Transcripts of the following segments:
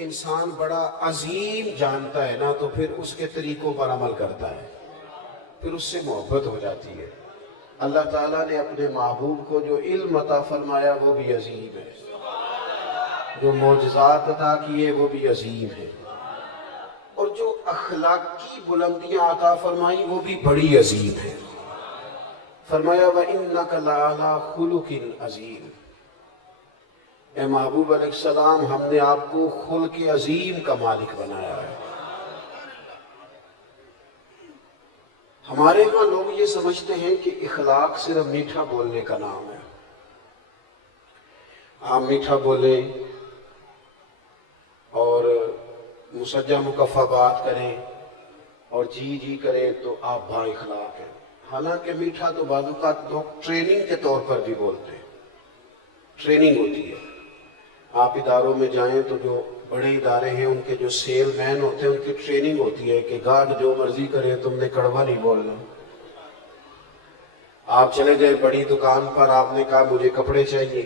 انسان بڑا عظیم جانتا ہے نا تو پھر اس کے طریقوں پر عمل کرتا ہے، پھر اس سے محبت ہو جاتی ہے۔ اللہ تعالیٰ نے اپنے محبوب کو جو علم عطا فرمایا وہ بھی عظیم ہے، جو معجزات عطا کیے وہ بھی عظیم ہے، اور جو اخلاقی بلندیاں عطا فرمائی وہ بھی بڑی عظیم ہے۔ فرمایا وَإِنَّكَ لَعَلَىٰ خُلُقٍ عَظِيمٍ، اے محبوب علیہ السلام ہم نے آپ کو خلق عظیم کا مالک بنایا ہے۔ ہمارے ہاں لوگ یہ سمجھتے ہیں کہ اخلاق صرف میٹھا بولنے کا نام ہے، آپ میٹھا بولیں اور مسجع مکفہ بات کریں اور جی جی کریں تو آپ با اخلاق ہیں۔ حالانکہ میٹھا تو بعض اوقات لوگ ٹریننگ کے طور پر بھی بولتے ہیں، ٹریننگ ہوتی ہے۔ آپ اداروں میں جائیں تو جو بڑے ادارے ہیں ان کے جو سیل مین ہوتے ہیں ان کی ٹریننگ ہوتی ہے کہ گاہک جو مرضی کرے تم نے کڑوا نہیں بولنا۔ آپ چلے گئے بڑی دکان پر، آپ نے کہا مجھے کپڑے چاہیے،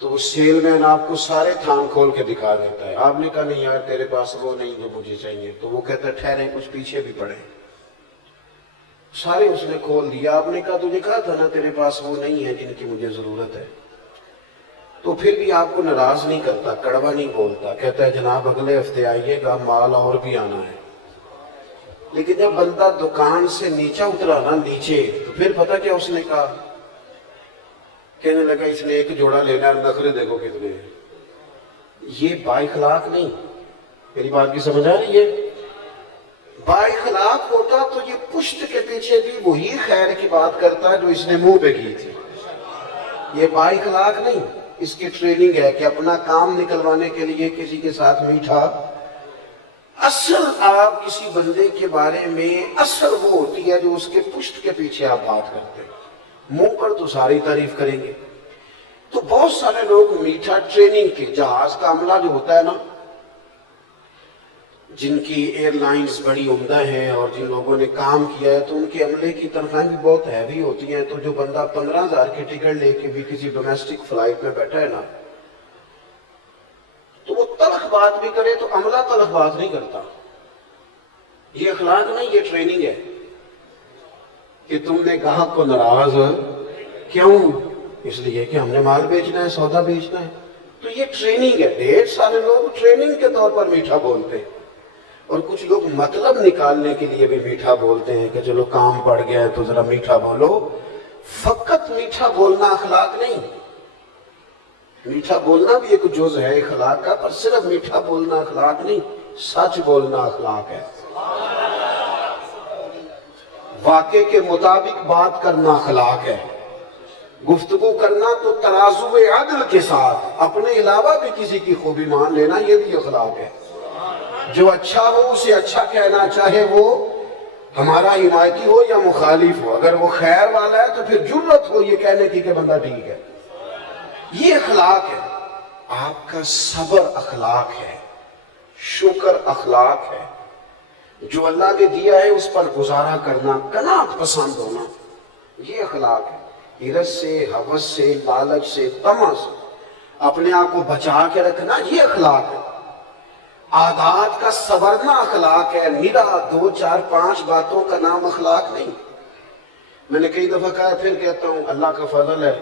تو وہ سیل مین آپ کو سارے تھان کھول کے دکھا دیتا ہے۔ آپ نے کہا نہیں یار تیرے پاس وہ نہیں جو مجھے چاہیے، تو وہ کہتا ہے ٹھہرے کچھ پیچھے بھی پڑے، سارے اس نے کھول دیا۔ آپ نے کہا تجھے کہا تھا نا تیرے پاس وہ نہیں ہے جن کی مجھے ضرورت ہے، تو پھر بھی آپ کو ناراض نہیں کرتا، کڑوا نہیں بولتا، کہتا ہے جناب اگلے ہفتے آئیے گا مال اور بھی آنا ہے۔ لیکن جب بندہ دکان سے نیچے اترا نا نیچے، تو پھر پتہ کیا اس نے کہا، کہنے لگا اس نے ایک جوڑا لینا ہے، نخرے دیکھو کتنے ہیں۔ یہ با اخلاق نہیں، میری بات کی سمجھ آ رہی ہے؟ با اخلاق ہوتا تو یہ پشت کے پیچھے بھی وہی خیر کی بات کرتا ہے جو اس نے منہ پہ کی تھی۔ یہ با اخلاق نہیں، اس کی ٹریننگ ہے کہ اپنا کام نکلوانے کے لیے کسی کے ساتھ میٹھا۔ اصل آپ کسی بندے کے بارے میں اصل وہ ہوتی ہے جو اس کے پشت کے پیچھے آپ بات کرتے ہیں، منہ پر تو ساری تعریف کریں گے۔ تو بہت سارے لوگ میٹھا ٹریننگ کے، جہاز کا عملہ جو ہوتا ہے نا، جن کی ایئر لائنز بڑی عمدہ ہیں اور جن لوگوں نے کام کیا ہے تو ان کے عملے کی تنخواہیں بھی بہت ہیوی ہوتی ہیں، تو جو بندہ 15,000 کی ٹکٹ لے کے بھی کسی ڈومیسٹک فلائٹ میں بیٹھا ہے نا، تو وہ تلخ بات بھی کرے تو عملہ تلخ بات نہیں کرتا۔ یہ اخلاق نہیں، یہ ٹریننگ ہے کہ تم نے گاہک کو ناراض کیوں؟ اس لیے کہ ہم نے مال بیچنا ہے، سودا بیچنا ہے۔ تو یہ ٹریننگ ہے۔ ڈھیر سارے لوگ ٹریننگ کے طور پر میٹھا بولتے ہیں، اور کچھ لوگ مطلب نکالنے کے لیے بھی میٹھا بولتے ہیں کہ چلو کام پڑ گیا ہے تو ذرا میٹھا بولو۔ فقط میٹھا بولنا اخلاق نہیں، میٹھا بولنا بھی ایک جز ہے اخلاق کا، پر صرف میٹھا بولنا اخلاق نہیں، سچ بولنا اخلاق ہے۔ واقعے کے مطابق بات کرنا اخلاق ہے۔ گفتگو کرنا تو ترازو عدل کے ساتھ اپنے علاوہ بھی کسی کی خوبی مان لینا، یہ بھی اخلاق ہے۔ جو اچھا ہو اسے اچھا کہنا، چاہے وہ ہمارا حمایتی ہو یا مخالف ہو۔ اگر وہ خیر والا ہے تو پھر جرت ہو یہ کہنے کی کہ بندہ ٹھیک ہے۔ یہ اخلاق ہے۔ آپ کا صبر اخلاق ہے، شکر اخلاق ہے، جو اللہ نے دیا ہے اس پر گزارا کرنا، قناعت پسند ہونا، یہ اخلاق ہے۔ ہرس سے، ہوس سے، لالچ سے، طمع سے اپنے آپ کو بچا کے رکھنا، یہ اخلاق ہے۔ عادات کا سورنا اخلاق ہے، نرا 2 4 5 باتوں کا نام اخلاق نہیں۔ میں نے کئی دفعہ کہا، پھر کہتا ہوں، اللہ کا فضل ہے،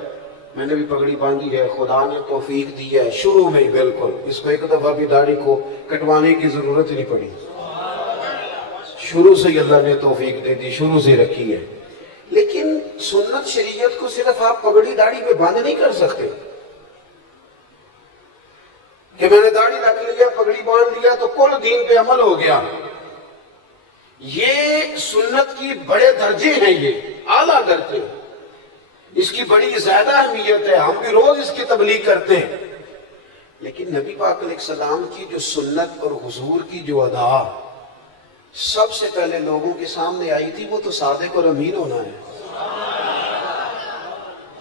میں نے بھی پگڑی باندھی ہے، خدا نے توفیق دی ہے شروع میں ہی، بالکل اس کو ایک دفعہ بھی داڑھی کو کٹوانے کی ضرورت نہیں پڑی، شروع سے ہی اللہ نے توفیق دے دی، شروع سے رکھی ہے۔ لیکن سنت شریعت کو صرف آپ پگڑی داڑھی پہ باندھ نہیں کر سکتے کہ میں نے داڑھی رکھ لیا، پگڑی باندھ لیا تو کل دین پہ عمل ہو گیا۔ یہ سنت کی بڑے درجے ہیں، یہ اعلیٰ درجے، اس کی بڑی زیادہ اہمیت ہے، ہم بھی روز اس کی تبلیغ کرتے ہیں۔ لیکن نبی پاک علیہ السلام کی جو سنت اور حضور کی جو ادا سب سے پہلے لوگوں کے سامنے آئی تھی، وہ تو صادق اور امین ہونا ہے۔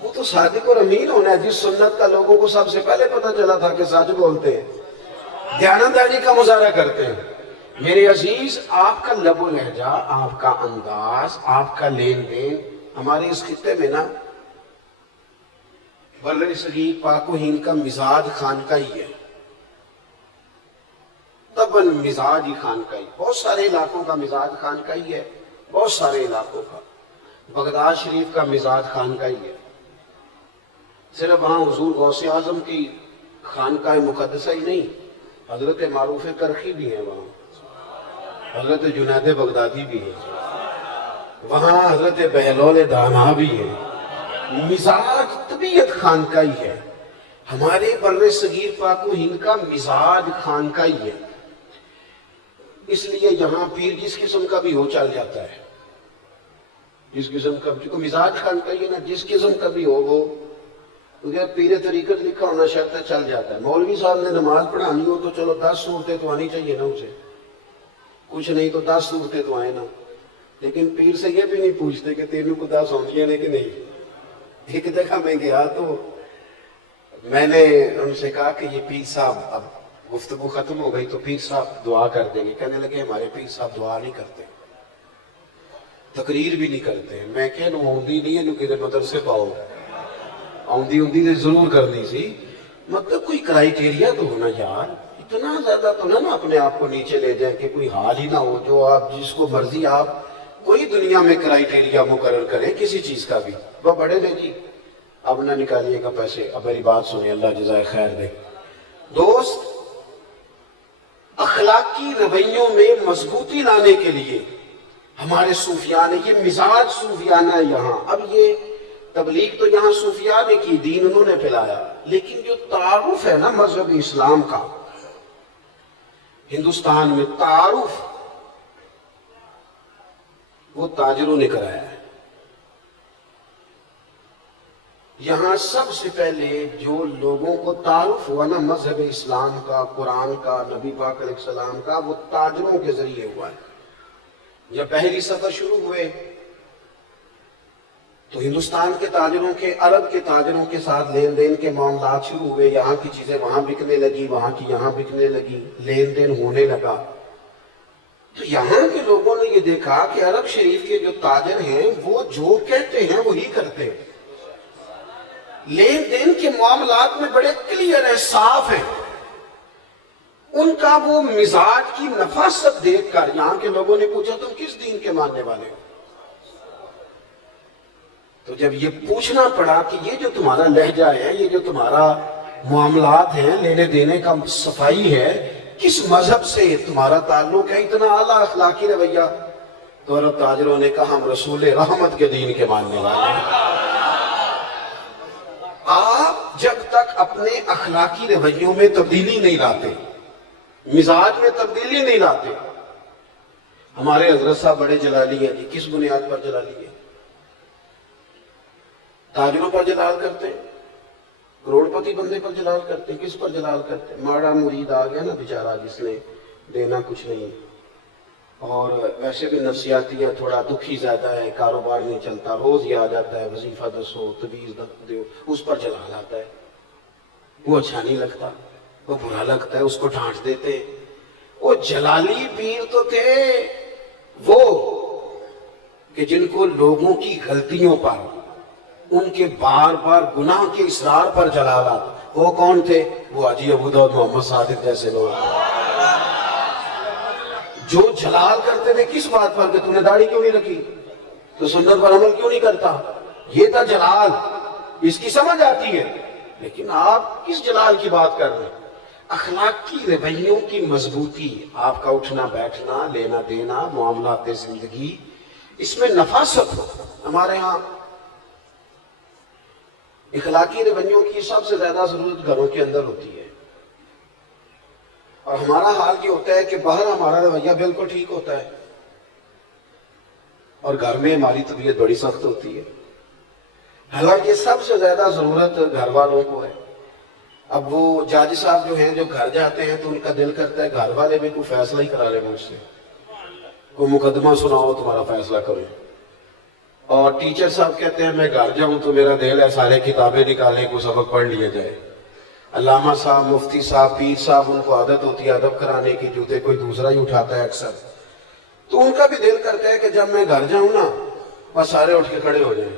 وہ تو صادق اور امین ہونا ہے، جس سنت کا لوگوں کو سب سے پہلے پتہ چلا تھا کہ سچ بولتے ہیں، دیانتداری کا مظاہرہ کرتے ہیں۔ میرے عزیز، آپ کا لب و لہجہ، آپ کا انداز، آپ کا لین دین ہمارے اس خطے میں نا بر صغیر پاک و ہند کا مزاج خان کا ہی ہے۔ غالباً مزاج ہی خانقاہی، بہت سارے علاقوں کا مزاج خانقاہی ہے، بہت سارے علاقوں کا، بغداد شریف کا مزاج خانقاہی ہے، صرف وہاں حضور غوث اعظم کی خانقاہ مقدسہ ہی نہیں، حضرت معروف کرخی بھی ہیں وہاں، حضرت جنید بغدادی بھی ہیں وہاں، حضرت بہلول دانا بھی ہیں، مزاج طبیعت خانقاہی ہے۔ ہمارے بر صغیر پاک و ہند کا مزاج خانقاہی ہے، اس لیے یہاں پیر جس قسم کا بھی ہو چل جاتا ہے، جس قسم کا بھی مزاج خانقاہی ہے نا، جس قسم کا بھی ہو وہ پیر طریقت لکھا ہونا شرط چل جاتا ہے۔ مولوی صاحب نے نماز پڑھانی ہو تو چلو 10 صورتیں تو آنی چاہیے نا اسے، کچھ نہیں تو 10 صورتیں تو آئے نا، لیکن پیر سے یہ بھی نہیں پوچھتے کہ تینوں کو 10 آنی ہے کہ نہیں۔ ایک جگہ میں گیا تو میں نے ان سے کہا کہ یہ پیر صاحب، اب گفتگو ختم ہو گئی تو پیر صاحب دعا کر دیں گے، کہنے لگے ہمارے پیر صاحب دعا نہیں کرتے، تقریر بھی نہیں کرتے۔ میں کہ آندی نہیں ہے کسی مدرسے پاؤ، آندی ضرور کرنی سی، مطلب کوئی کرائیٹیریا تو ہونا یار، اتنا زیادہ تو نہ اپنے آپ کو نیچے لے جائیں کہ کوئی حال ہی نہ ہو جو آپ جس کو مرضی آپ کوئی دنیا میں کرائیٹیریا مقرر کریں کسی چیز کا بھی، وہ بڑے لے جی اب نہ نکالیے گا پیسے۔ اب میری بات سنیں، اللہ جزائے خیر دے۔ دوست، اخلاقی رویوں میں مضبوطی لانے کے لیے ہمارے صوفیاء نے، یہ مزاج صوفیانہ ہے یہاں، اب یہ تبلیغ تو یہاں صوفیاء نے کی، دین انہوں نے پھیلایا، لیکن جو تعارف ہے نا مذہب اسلام کا ہندوستان میں، تعارف وہ تاجروں نے کرایا ہے۔ یہاں سب سے پہلے جو لوگوں کو تعارف ہوا نا مذہب اسلام کا، قرآن کا، نبی پاک علیہ السلام کا، وہ تاجروں کے ذریعے ہوا ہے۔ جب پہلی سفر شروع ہوئے تو ہندوستان کے تاجروں کے، عرب کے تاجروں کے ساتھ لین دین کے معاملات شروع ہوئے، یہاں کی چیزیں وہاں بکنے لگی، وہاں کی یہاں بکنے لگی، لین دین ہونے لگا۔ تو یہاں کے لوگوں نے یہ دیکھا کہ عرب شریف کے جو تاجر ہیں وہ جو کہتے ہیں وہی کرتے ہیں، لین دین کے معاملات میں بڑے کلیئر ہیں، صاف ہیں۔ ان کا وہ مزاج کی نفاست دیکھ کر یہاں کے لوگوں نے پوچھا تم کس دین کے ماننے والے ہو؟ تو جب یہ پوچھنا پڑا کہ یہ جو تمہارا لہجہ ہے، یہ جو تمہارا معاملات ہیں، لینے دینے کا صفائی ہے، کس مذہب سے تمہارا تعلق ہے، اتنا اعلیٰ اخلاقی رویہ، تو عرب تاجروں نے کہا ہم رسول رحمت کے دین کے ماننے والے ہیں۔ آپ جب تک اپنے اخلاقی رویوں میں تبدیلی نہیں لاتے، مزاج میں تبدیلی نہیں لاتے، ہمارے حضرت صاحب بڑے جلالی ہیں جی، کس بنیاد پر جلالی ہے؟ تاجروں پر جلال کرتے ہیں، کروڑ پتی بندے پر جلال کرتے ہیں، کس پر جلال کرتے ہیں؟ ماڑا مرید آ گیا نا بیچارہ جس نے دینا کچھ نہیں، اور ویسے بھی نفسیاتی ہے، تھوڑا دکھی زیادہ ہے، کاروبار نہیں چلتا، روز یہ آ جاتا ہے وظیفہ دسو تویز دو، اس پر جلال آتا ہے، وہ اچھا نہیں لگتا، وہ برا لگتا ہے، اس کو ڈانٹ دیتے۔ وہ جلالی پیر تو تھے وہ کہ جن کو لوگوں کی غلطیوں پر، ان کے بار بار گناہ کے اصرار پر جلال آتا۔ وہ کون تھے؟ وہ حاجی ابو داؤد محمد صادق جیسے لوگ، جو جلال کرتے تھے کس بات پر کہ تم نے داڑھی کیوں نہیں رکھی، تو سنت پر عمل کیوں نہیں کرتا، یہ تھا جلال، اس کی سمجھ آتی ہے۔ لیکن آپ کس جلال کی بات کر رہے ہیں؟ اخلاقی رویوں کی مضبوطی، آپ کا اٹھنا بیٹھنا، لینا دینا، معاملات زندگی، اس میں نفاست ہو۔ ہمارے ہاں اخلاقی رویوں کی سب سے زیادہ ضرورت گھروں کے اندر ہوتی ہے، اور ہمارا حال یہ ہوتا ہے کہ باہر ہمارا رویہ بالکل ٹھیک ہوتا ہے اور گھر میں ہماری طبیعت بڑی سخت ہوتی ہے۔ حالانکہ سب سے زیادہ ضرورت گھر والوں کو ہے۔ اب وہ جاج صاحب جو ہیں جو گھر جاتے ہیں تو ان کا دل کرتا ہے گھر والے بھی کوئی فیصلہ ہی کرا لیں مجھ سے، کوئی مقدمہ سناؤ تمہارا فیصلہ کریں۔ اور ٹیچر صاحب کہتے ہیں میں گھر جاؤں تو میرا دل ہے سارے کتابیں نکالیں کو سبق پڑھ لیا جائے۔ علامہ صاحب، مفتی صاحب، پیر صاحب، ان کو عادت ہوتی ہے ادب کرانے کی، جوتے کوئی دوسرا ہی اٹھاتا ہے اکثر، تو ان کا بھی دل کرتا ہے کہ جب میں گھر جاؤں نا بس سارے اٹھ کے کھڑے ہو جائیں۔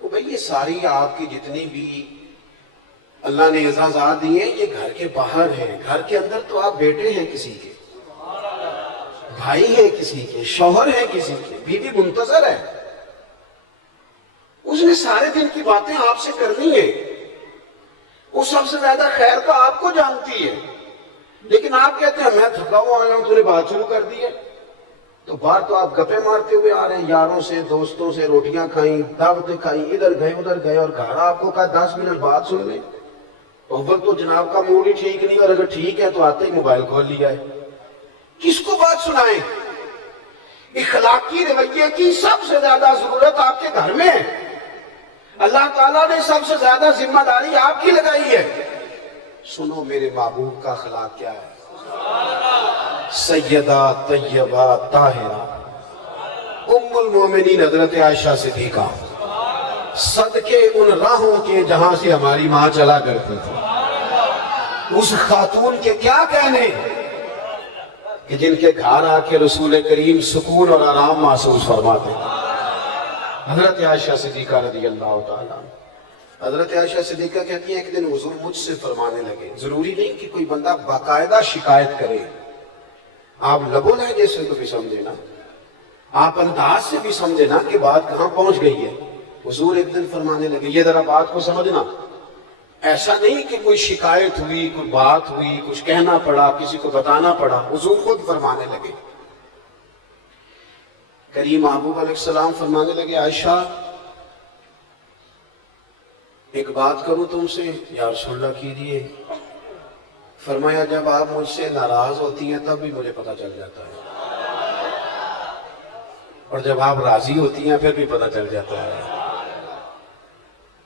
تو بھئی یہ ساری آپ کی جتنی بھی اللہ نے اعزازات دی ہیں یہ گھر کے باہر ہیں، گھر کے اندر تو آپ بیٹے ہیں کسی کے، بھائی ہے کسی کے، شوہر ہے کسی کے، بیوی منتظر ہے، اس نے سارے دن کی باتیں آپ سے کرنی ہے، وہ سب سے زیادہ خیر کا آپ کو جانتی ہے، لیکن آپ کہتے ہیں میں تھکا ہوا آیا ہوں، تو نے بات شروع کر دی ہے۔ تو باہر تو آپ گپے مارتے ہوئے آ رہے ہیں، یاروں سے دوستوں سے روٹیاں کھائیں، دعوتیں کھائیں، ادھر گئے اور گھر آپ کو کہا 10 منٹ بات سن لیں۔ اول تو جناب کا موڈ ہی ٹھیک نہیں، اور اگر ٹھیک ہے تو آتے ہی موبائل کھول لیا ہے۔ کس کو بات سنائیں؟ اخلاقی رویے کی سب سے زیادہ ضرورت آپ کے گھر میں ہے۔ اللہ تعالیٰ نے سب سے زیادہ ذمہ داری آپ کی لگائی ہے۔ سنو میرے محبوب کا اخلاق کیا ہے۔ سیدہ طیبہ طاہرہ ام المومنین حضرت عائشہ صدیقہ، صدقے ان راہوں کے جہاں سے ہماری ماں چلا کرتی تھی، اس خاتون کے کیا کہنے کہ جن کے گھر آ کے رسول کریم سکون اور آرام محسوس فرماتے ہیں۔ حضرت عائشہ صدیقہ رضی اللہ تعالیٰ، حضرت عائشہ صدیقہ کہتی ہیں ایک دن حضور مجھ سے فرمانے لگے، ضروری نہیں کہ کوئی بندہ باقاعدہ شکایت کرے، آپ لبو لہجے سے تو بھی سمجھے نا، آپ انداز سے بھی سمجھے نا کہ بات کہاں پہنچ گئی ہے۔ حضور ایک دن فرمانے لگے، یہ ذرا بات کو سمجھنا، ایسا نہیں کہ کوئی شکایت ہوئی، کوئی بات ہوئی، کچھ کہنا پڑا، کسی کو بتانا پڑا، حضور خود فرمانے لگے۔ کریم محبوب علیہ السلام فرمانے لگے، عائشہ ایک بات کروں تم سے؟ یا رسول اللہ کیجیے۔ فرمایا جب آپ مجھ سے ناراض ہوتی ہیں تب بھی مجھے پتہ چل جاتا ہے، اور جب آپ راضی ہوتی ہیں پھر بھی پتہ چل جاتا ہے،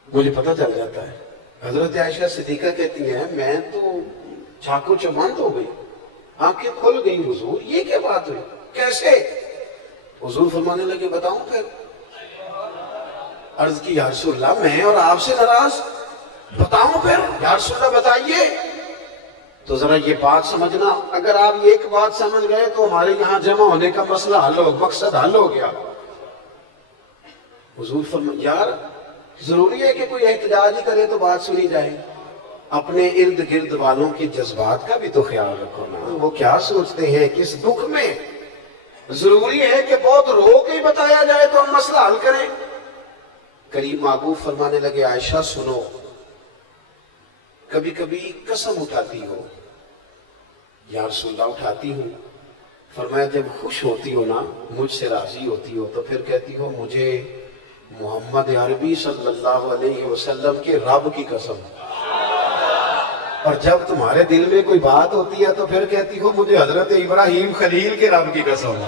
مجھے پتہ چل جاتا ہے۔ حضرت عائشہ صدیقہ کہتی ہیں میں تو چاقو چبند ہو گئی، آنکھیں کھل گئی، حضور یہ کیا بات ہوئی، کیسے؟ حضور فرمانے لگے بتاؤں پھر؟ عرض کی یا رسول اللہ میں اور آپ سے ناراض، بتاؤں پھر؟ یا رسول اللہ بتائیے۔ تو ذرا یہ بات سمجھنا، اگر آپ یہ ایک بات سمجھ گئے تو ہمارے یہاں جمع ہونے کا مسئلہ حل ہو، مقصد حل ہو گیا۔ حضور فرمایا یار ضروری ہے کہ کوئی احتجاج ہی کرے تو بات سنی جائے، اپنے ارد گرد والوں کے جذبات کا بھی تو خیال رکھو نا، وہ کیا سوچتے ہیں کس دکھ میں، ضروری ہے کہ بہت رو کے ہی بتایا جائے تو ہم مسئلہ حل کریں۔ کریم محبوب فرمانے لگے عائشہ سنو، کبھی کبھی قسم اٹھاتی ہو؟ یا رسول اللہ اٹھاتی ہوں۔ فرمایا جب خوش ہوتی ہو نا، مجھ سے راضی ہوتی ہو، تو پھر کہتی ہو مجھے محمد عربی صلی اللہ علیہ وسلم کے رب کی قسم، اور جب تمہارے دل میں کوئی بات ہوتی ہے تو پھر کہتی ہو مجھے حضرت ابراہیم خلیل کے رب کی قسم۔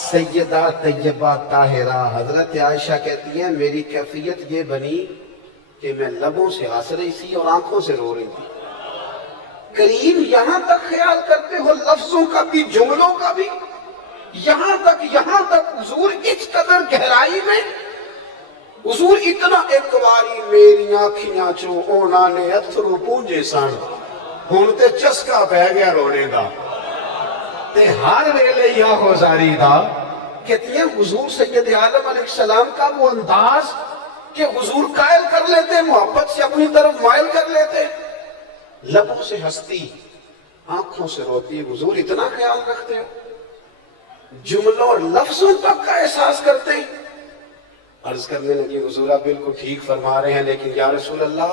سیدہ طیبہ طاہرہ حضرت عائشہ کہتی ہیں میری کیفیت یہ بنی کہ میں لبوں سے ہنس رہی تھی اور آنکھوں سے رو رہی تھی۔ کریم یہاں تک خیال کرتے ہو لفظوں کا بھی، جملوں کا بھی، یہاں تک حضور اس قدر گہرائی میں، حضور اتنا ایک باری میری آنکھیاں چوں اونا نے اتھرو پونجے سن، ہن تے چسکا پہ گیا رونے دا، تے ہر ویلے یا خوزاری دا۔ کہتی ہیں حضور سید عالم علیہ السلام کا وہ انداز کہ حضور قائل کر لیتے، محبت سے اپنی طرف مائل کر لیتے، لبوں سے ہنستی آنکھوں سے روتی، حضور اتنا خیال رکھتے ہیں، جملوں اور لفظوں تک کا احساس کرتے ہیں۔ عرض کرنے لگی حضور آپ بالکل ٹھیک فرما رہے ہیں، لیکن یا رسول اللہ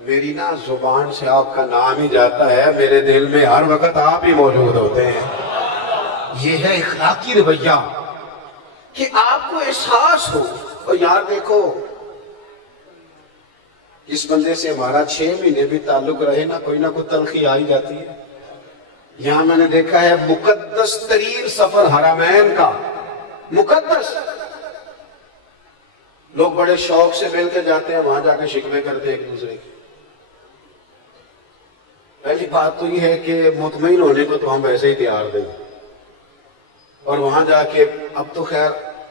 میری نا زبان سے آپ کا نام ہی جاتا ہے، میرے دل میں ہر وقت آپ ہی موجود ہوتے ہیں۔ یہ ہے اخلاقی رویہ کہ آپ کو احساس ہو۔ اور یار دیکھو اس بندے سے ہمارا 6 مہینے بھی تعلق رہے نا، کوئی نہ کوئی تلخی آ ہی جاتی ہے۔ یہاں میں نے دیکھا ہے مقدس ترین سفر حرمین کا، مقدس، لوگ بڑے شوق سے مل کے جاتے ہیں، وہاں جا کے شکوے کرتے ہیں ایک دوسرے کے۔ پہلی بات تو یہ ہے کہ مطمئن ہونے کو تو ہم ویسے ہی تیار دیں، اور وہاں جا کے اب تو خیر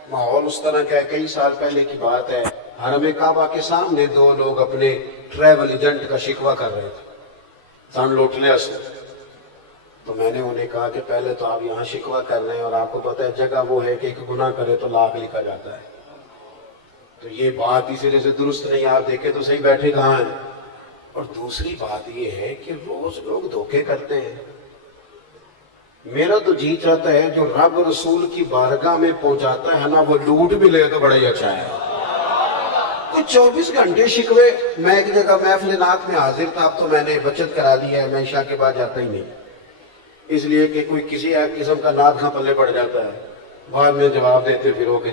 ماحول اس طرح کا ہے، کئی سال پہلے کی بات ہے، حرم کعبہ کے سامنے 2 لوگ اپنے ٹریول ایجنٹ کا شکوہ کر رہے تھے، سن لوٹنے سے۔ تو میں نے انہیں کہا کہ پہلے تو آپ یہاں شکوہ کر رہے ہیں، اور آپ کو پتہ ہے جگہ وہ ہے کہ ایک گناہ کرے تو لاکھ لکھا جاتا ہے، تو یہ بات اسی طرح سے درست نہیں، آپ دیکھیں تو صحیح بیٹھے کہاں ہیں۔ اور دوسری بات یہ ہے کہ روز لوگ دھوکے کرتے ہیں، میرا تو جی چاہتا ہے جو رب رسول کی بارگاہ میں پہنچاتا ہے نا وہ لوٹ بھی لے تو بڑا ہی اچھا ہے. کچھ 24 گھنٹے شکوے. میں ایک جگہ محفل نعت میں حاضر تھا, اب تو میں نے بچت کرا لی ہے, میں عشاء کے بعد جاتا ہی نہیں, اس لیے کہ کوئی کسی ایک قسم کا نعت خاں پلے پڑ جاتا ہے, بعد میں جواب دیتے پھر ہو کہ